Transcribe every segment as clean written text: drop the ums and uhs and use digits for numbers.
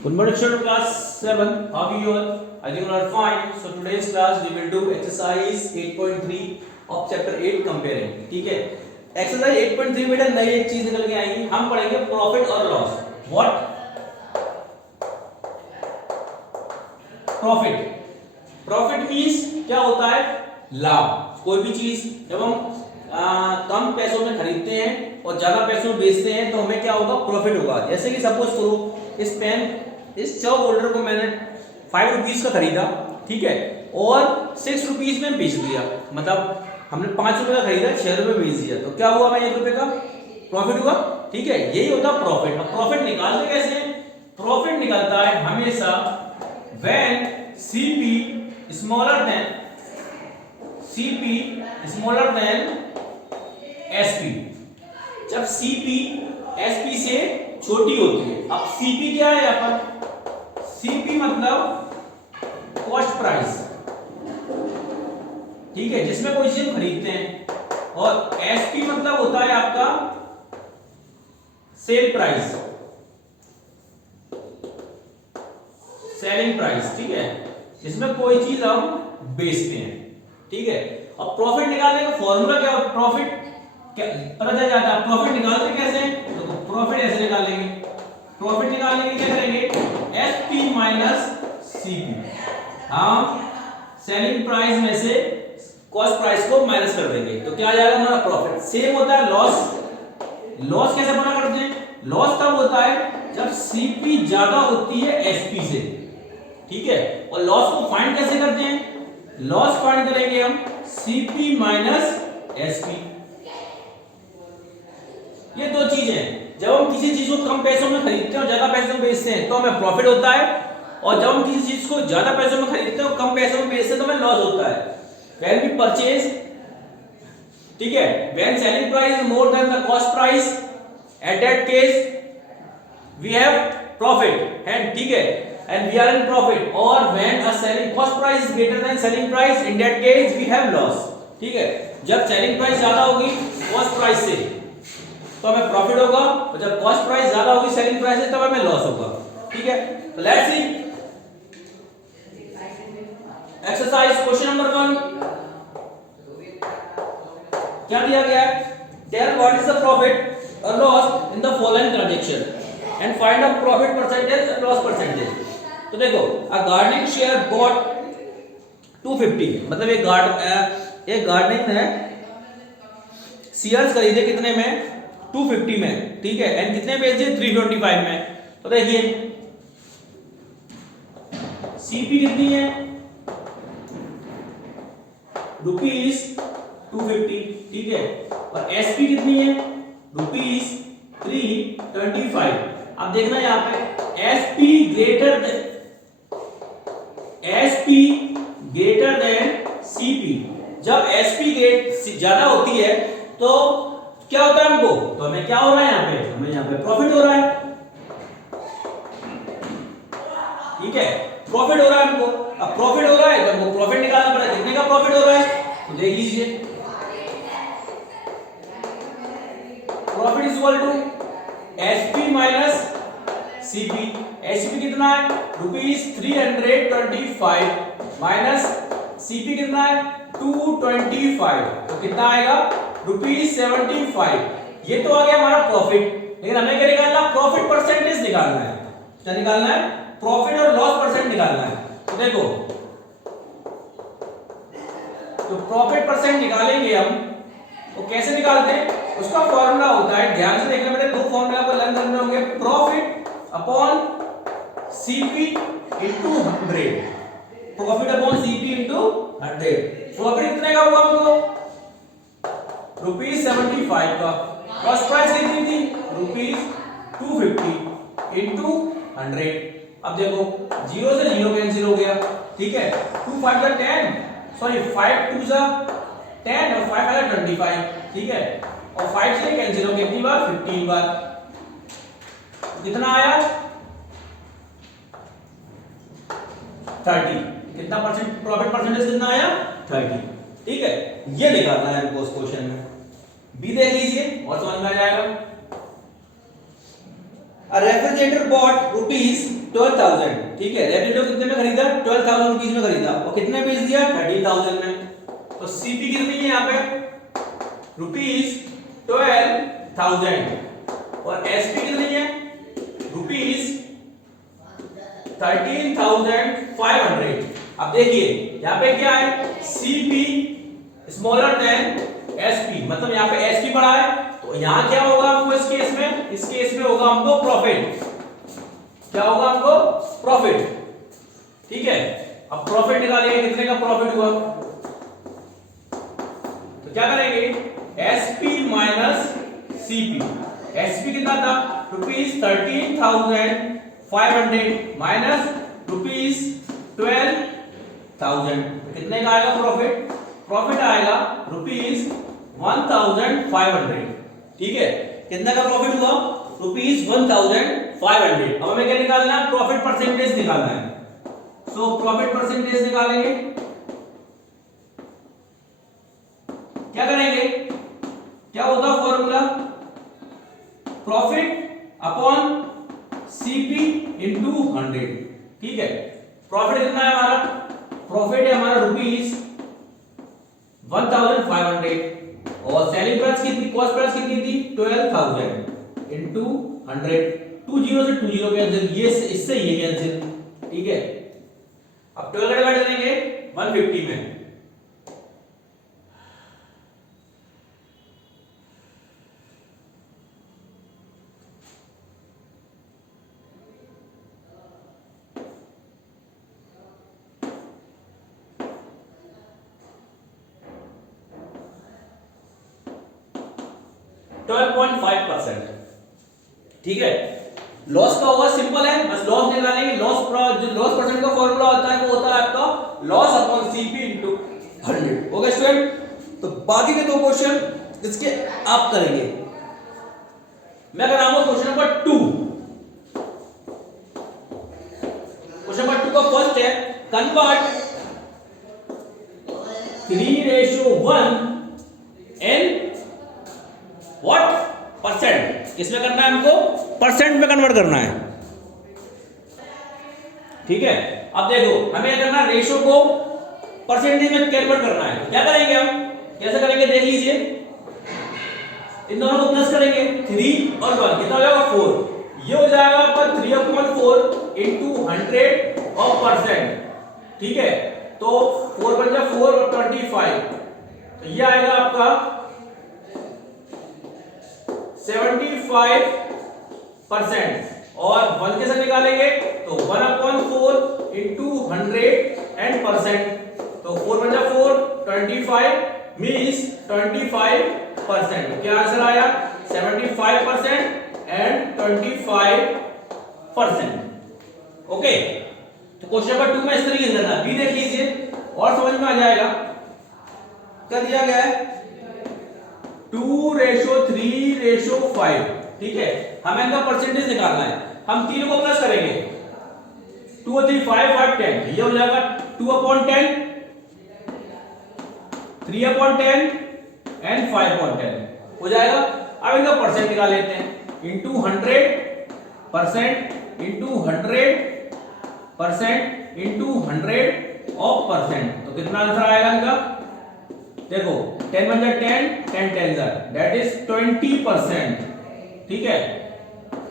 Good morning, student class 7. How are you all? I think you are fine. So today's class we will do exercise 8.3 of chapter 8 comparing. ठीक है? Exercise 8.3 में बेटा नई एक चीज निकल के आएगी. हम पढ़ेंगे प्रॉफिट और loss. What? Profit. Profit means क्या होता है? लाभ. कोई भी चीज जब हम कम पैसों में खरीदते हैं और ज्यादा पैसों में बेचते हैं तो हमें क्या होगा? प्रॉफिट होगा. जैसे कि सपोज करो इस पेन, इस चॉक होल्डर को मैंने 5 रुपीज का खरीदा, ठीक है, और 6 रुपीज में बेच दिया. मतलब हमने 5 रुपए का खरीदा, 6 रुपए बेच दिया, तो क्या हुआ? हमें 1 रुपए का प्रॉफिट हुआ. ठीक है, यही होता है प्रॉफिट. अब प्रॉफिट निकालते कैसे हैं? प्रॉफिट निकलता है हमेशा when CP smaller than SP. जब CP SP से छोटी होती है. अब CP क्या है यहाँ पर? CP मतलब कॉस्ट प्राइस, ठीक है, जिसमें कोई चीज खरीदते हैं. और SP मतलब होता है आपका सेल प्राइस, सेलिंग प्राइस, ठीक है, जिसमें कोई चीज हम बेचते हैं. ठीक है. अब प्रॉफिट निकालने का फॉर्मूला क्या है? प्रॉफिट पता चल जाता है. प्रॉफिट निकालते कैसे? तो प्रॉफिट ऐसे निकालेंगे. प्रॉफिट निकालने के क्या करेंगे? SP minus CP. हम सेलिंग प्राइस में से कॉस्ट प्राइस को माइनस कर देंगे तो क्या आ जाएगा हमारा? प्रॉफिट. सेम होता है लॉस. लॉस कैसे पता करते हैं? लॉस तब होता है जब CP ज्यादा होती है SP से. ठीक है. और लॉस को फाइंड कैसे करते हैं? लॉस फाइंड करेंगे हम CP माइनस SP. ये दो चीजें हैं. जब हम किसी चीज को कम पैसों में खरीदते हैं और ज्यादा पैसों में बेचते हैं तो हमें प्रॉफिट होता है, और जब हम किसी चीज को ज्यादा पैसों में खरीदते हैं और कम पैसों में बेचते हैं तो हमें लॉस होता है. व्हेन वी परचेज, ठीक है, when selling price is more then the cost price, at that case we have profit. And ठीक है, and we are in profit. और when uh selling cost price is greater then selling price, in that case we have loss. ठीक है. जब selling price ज्यादा होगी cost price से तो हमें प्रॉफिट होगा, और जब कॉस्ट प्राइस ज्यादा होगी सेलिंग प्राइस से तब हमें लॉस होगा. ठीक है. तो let's see exercise question number 1. क्या दिया गया है? Tell what is the profit और loss in the following transaction and find the profit percentage and loss percentage. तो देखो, अ गार्डनिंग शेयर बॉट 250, मतलब एक गार्डनिंग है शेयर्स खरीदे कितने में? 250 में. ठीक है. एंड कितने बेच दिए? 325 में. तो देखिए CP कितनी है? रुपीज 250. ठीक है. और SP कितनी है? रुपीज 325. अब देखना यहाँ पे SP ग्रेटर देन CP. जब SP ज्यादा होती है तो क्या होता है हमको? तो हमें क्या हो रहा है यहाँ पे? हमें यहाँ पे प्रॉफिट हो रहा है. ठीक है, प्रॉफिट हो रहा है हमको. अब प्रॉफिट हो रहा है तो हमको प्रॉफिट निकालना पड़ेगा. कितने का प्रॉफिट हो रहा है? तो देख लीजिए, profit is equal to SP minus CP. SP कितना है? रुपीज 325 माइनस CP कितना है? 225. तो कितना आएगा? रुपीज 75. ये तो आ गया हमारा प्रॉफिट. लेकिन हमें क्या निकालना? प्रॉफिट परसेंटेज निकालना है. क्या निकालना है? प्रॉफिट और लॉस परसेंट निकालना है. तो देखो, तो प्रॉफिट परसेंट निकालेंगे हम, तो कैसे निकालते हैं? उसका फॉर्मूला होता है, ध्यान से देखना बेटे, दो फॉर्मूला को लर्न करने होंगे. Profit upon CP into 100. Profit upon CP into 100. Profit कितने का होगा हमको? रुपीज 75 का. कॉस्ट प्राइस कितनी थी? Rupees 250 into 100. अब देखो 0 से 0 कैंसिल हो गया. ठीक है. 2 5 जा 10, सॉरी 5 2 जा 10 और 5 5 जा 25. ठीक है. और 5 से कैंसिल हो गया कितनी बार? 15 बार. कितना आया? 30. कितना परसेंट प्रॉफिट परसेंटेज कितना आया? 30. ठीक है. ये निकालना है हमको उस क्वेश्चन में. बी देख लीजिए और समझ में आ जाएगा. रेफ्रिजरेटर बॉट रुपीज 12,000, ठीक है, रेफ्रिजरेटर कितने में खरीदा? 12,000 रुपीज में खरीदा और कितने बेच दिया? 13,000 में। तो सीपी कितनी है यहाँ पे? रुपीज 12,000 और एसपी कितनी है? रुपीज 13,500। अब देखिए यहाँ पे क्या है, सीपी स्मॉलर देन एसपी, मतलब यहाँ पे एसपी बड़ा है, तो यहाँ क्या होगा हमको इस केस में? इस केस में होगा हमको प्रॉफिट। क्या होगा हमको? प्रॉफिट, ठीक है। अब प्रॉफिट निकालेंगे, कितने का प्रॉफिट हुआ? तो क्या करेंगे? SP minus CP. एसपी कितना था? रुपीज 13,500 माइनस रुपीज 12,000, कितने का आएगा प्रॉफिट? प्रॉफिट आएगा रुपीज 1,500, ठीक है। कितना का प्रॉफिट हुआ? रुपीज 1,500। अब हमें क्या निकालना है? प्रॉफिट परसेंटेज निकालना है। सो प्रॉफिट परसेंटेज निकालेंगे, क्या करेंगे? क्या होता है formula? Profit upon CP into 100, ठीक है। प्रॉफिट कितना है हमारा? प्रॉफिट है हमारा रुपीज 1,500 और सेलिंग प्राइस कितनी, कॉस्ट प्राइस कितनी थी? 12,000 इंटू 100। 2 जीरो से 2 जीरो कैंसिल, ये इससे ये कैंसिल, ठीक है। अब 12 का डिवाइड करेंगे 150 में, ठीक है। लॉस का होगा, सिंपल है, बस लॉस निकालेंगे। जो लॉस परसेंट का फॉर्मूला होता है वो होता है आपका loss upon CP into 100। Okay student, तो बाकी के 2 क्वेश्चन इसके आप करेंगे। मैं कराऊंगा क्वेश्चन नंबर 2। क्वेश्चन नंबर 2 का फर्स्ट है, कन्वर्ट 3:1 इन व्हाट? परसेंट। किसमें करना है हमको? परसेंट में कन्वर्ट करना है, ठीक है। अब देखो हमें क्या करना है, रेशो को परसेंटेज में कन्वर्ट करना है। क्या करेंगे हम? कैसे करेंगे देख लीजिए। इन दोनों को प्लस करेंगे, 3 और 1 कितना हो जाएगा? 4। ये हो जाएगा आपका 3/4 इंटू 100 ऑफ परसेंट, ठीक है। तो 4 बन जाए 4 और 25, तो ये आएगा आपका 75% और 1 कैसे निकालेंगे? तो 1/4 इंटू 100 एंड परसेंट, तो 4 बन जाए 4, 25 मीन्स 25%। क्या आंसर आया? 75% एंड 25%। ओके, तो क्वेश्चन नंबर 2 में इस तरीके से करना है। बी देख लीजिए और समझ में आ जाएगा। क्या दिया गया है? 2:3:5, ठीक है। हमें इनका परसेंटेज निकालना है। हम तीनों को प्लस करेंगे, 2 और 3 5 5 10, ये हो जाएगा 2/10, 3/10 एंड 5/10 हो जाएगा। अब इनका परसेंट निकाल लेते हैं, into 100% into 100% into 100 of percent, तो कितना आंसर आएगा इनका? देखो 10 बन जाए 10, 10 10 दैट इज 20%, ठीक है।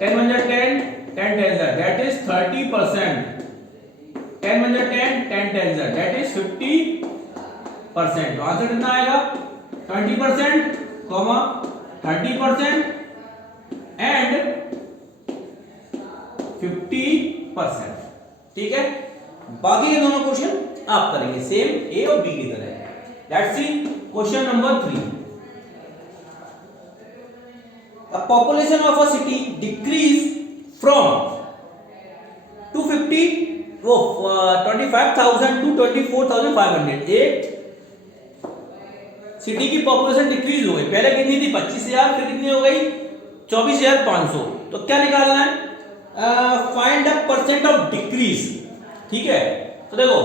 10 बन जाए 10, 10 10 दैट इज 30%। 10 बन जाए 10, 10 10 दैट इज 50%। तो आंसर कितना आएगा? 20%, 30% एंड 50%, ठीक है। बाकी के दोनों क्वेश्चन आप करेंगे सेम ए और बी की तरह। Let's see question number 3. The population of a city decreased from 25,000 to 24,500। एक सिटी की पॉपुलेशन डिक्रीज हो गई, पहले कितनी थी? 25,000, फिर कितनी हो गई? 24,500। तो क्या निकालना है? Find the percent of decrease, ठीक है। तो देखो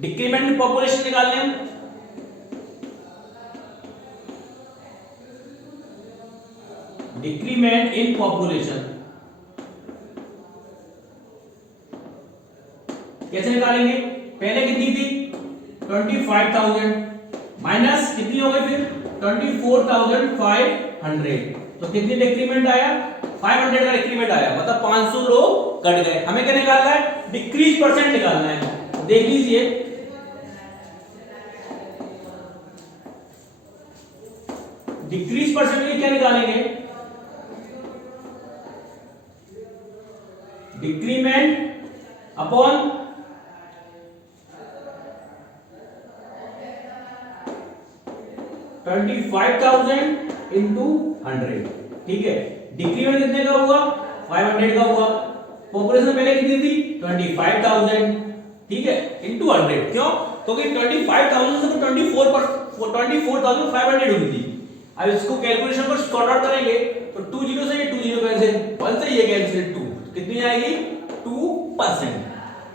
डिक्रीमेंट इन पॉपुलेशन निकालने हम, डिक्रीमेंट इन पॉपुलेशन कैसे निकालेंगे? पहले कितनी थी 25,000 माइनस कितनी हो गई फिर 24,500, तो कितनी डिक्रीमेंट आया 500 का डिक्रीमेंट आया, मतलब 500 लोग कट गए। हमें क्या निकालना है? डिक्रीज परसेंट निकालना है। देख लीजिए डिक्रीज परसेंट में क्या निकालेंगे? डिक्रीमेंट अपॉन $25,000 इंटू 100, ठीक है। डिक्रीमेंट कितने का हुआ? 500 का हुआ। पॉपुलेशन पहले कितनी थी 25,000, ठीक है, इंटू 100। क्यों? क्योंकि 25,000 से तो 24,500 हुई थी। अब इसको कैलकुलेशन पर सॉर्ट आउट करेंगे तो 2 जीरो से ये 2 जीरो कैंसिल, 1 से ये कैंसिल, 2 कितनी आएगी 2%।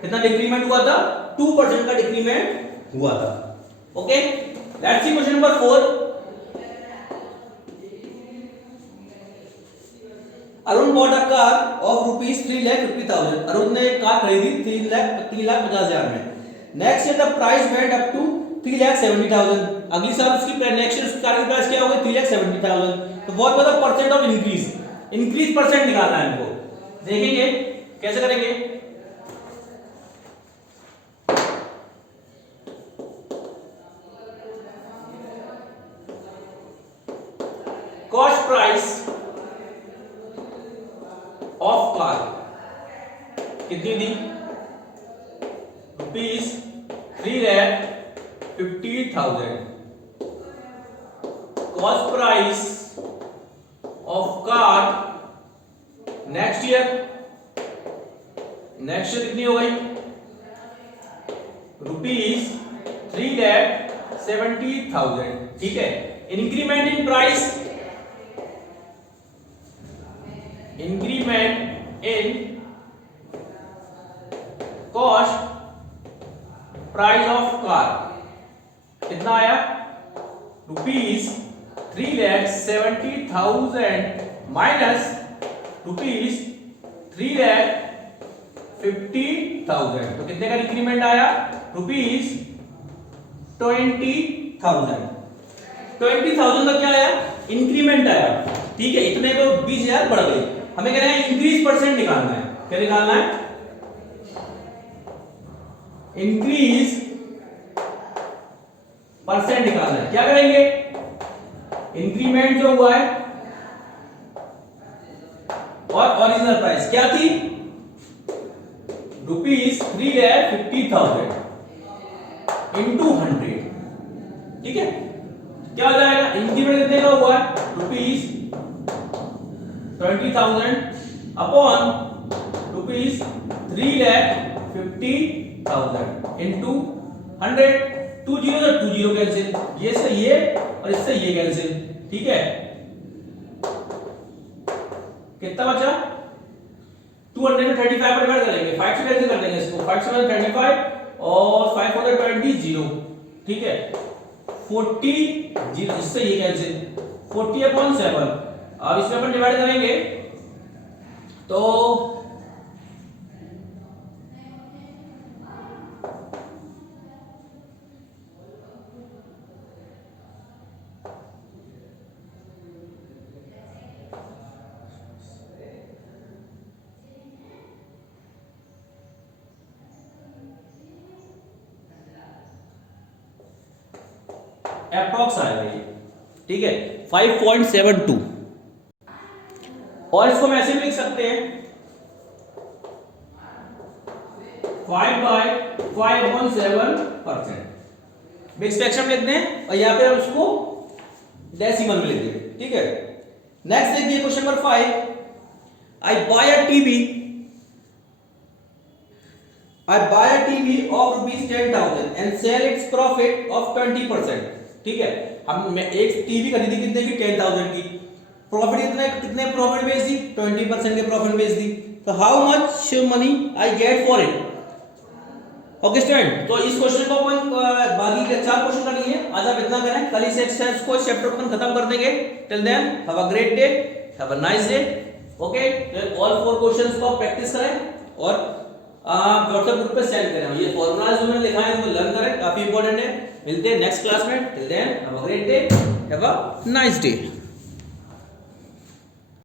कितना डिक्रीमेंट हुआ था? 2% का डिक्रीमेंट हुआ था। Okay, let's see question number 4। Arun bought a car of rupees 3,50,000। Arun ने एक कार खरीदी 3,50,000 में। Next year the price went up to 3,70,000। अगली साल उसकी नेक्स्ट ईयर उसकी कार की प्राइस क्या हो गई 3,70,000। तो what was the percent of increase? Increase percent निकालना है हमको। देखेंगे कैसे करेंगे। कॉस्ट प्राइस ऑफ कार कितनी थी? ₹3,50,000। Cost price of car next year कितनी हो गई? ₹3,70,000, ठीक है। Increment in price, increment in cost price of car कितना आया? ₹3,70,000 माइनस ₹3,50,000, तो कितने का इंक्रीमेंट आया? ₹20,000। 20,000 का क्या आया? इंक्रीमेंट आया, ठीक है। इतने को 20,000 बढ़ गई। हमें कह रहे हैं इंक्रीज परसेंट निकालना है। क्या निकालना है? इंक्रीज परसेंट निकालना है। क्या करेंगे? इंक्रीमेंट जो हुआ है और ओरिजिनल प्राइस क्या थी? ₹3,50,000 इंटू 100, ठीक है। क्या हो जाएगा? इंक्रीमेंट कितने का हुआ है? ₹20,000 अपॉन ₹3,50,000 इंटू 100। 2 जीरो से 2 जीरो कैंसिल, ये से ये और इससे ये कैंसिल, ठीक है। कितना बचा? 200 में 35 पर डिवाइड करेंगे, 5 से कैंसिल कर देंगे इसको। 5 से 35 और 520 जीरो, ठीक है। 40 जीरो, इससे ये कैंसिल, 40/7। अब इसमें अपन डिवाइड करेंगे तो एप्रॉक्स आएगा ये, ठीक है, 5.72। और इसको हम ऐसे भी लिख सकते हैं 5/5/7%। मिक्स फ्रैक्शन लिखते हैं और यहां पे हम उसको डेसिमल में लिख देंगे, ठीक है। नेक्स्ट देखिए question number 5। I buy a TV of ₹10,000 and sell its profit of 20%, ठीक है। हम एक टीवी खरीदी कितने की? 10,000 की। प्रॉफिट कितने प्रॉफिट बेच दी? 20% के प्रॉफिट बेच दी। तो how much money I get for it? Okay student, तो इस क्वेश्चन को अपन बाकी के 4 क्वेश्चन कर लिए, आज आप इतना करें, कल इस एक्सरसाइज को चैप्टर अपन खत्म कर देंगे। Till then have a great day, have a nice day. Okay, तो ऑल 4 क्वेश्चंस को प्रैक्टिस करें और व्हाट्सएप ग्रुप पे सेंड करें। ये फॉर्मूलाज जो मैंने लिखा है उनको लर्न करें, काफी इंपॉर्टेंट है। मिलते हैं नेक्स्ट क्लास में। Till then have a great day, have a nice day.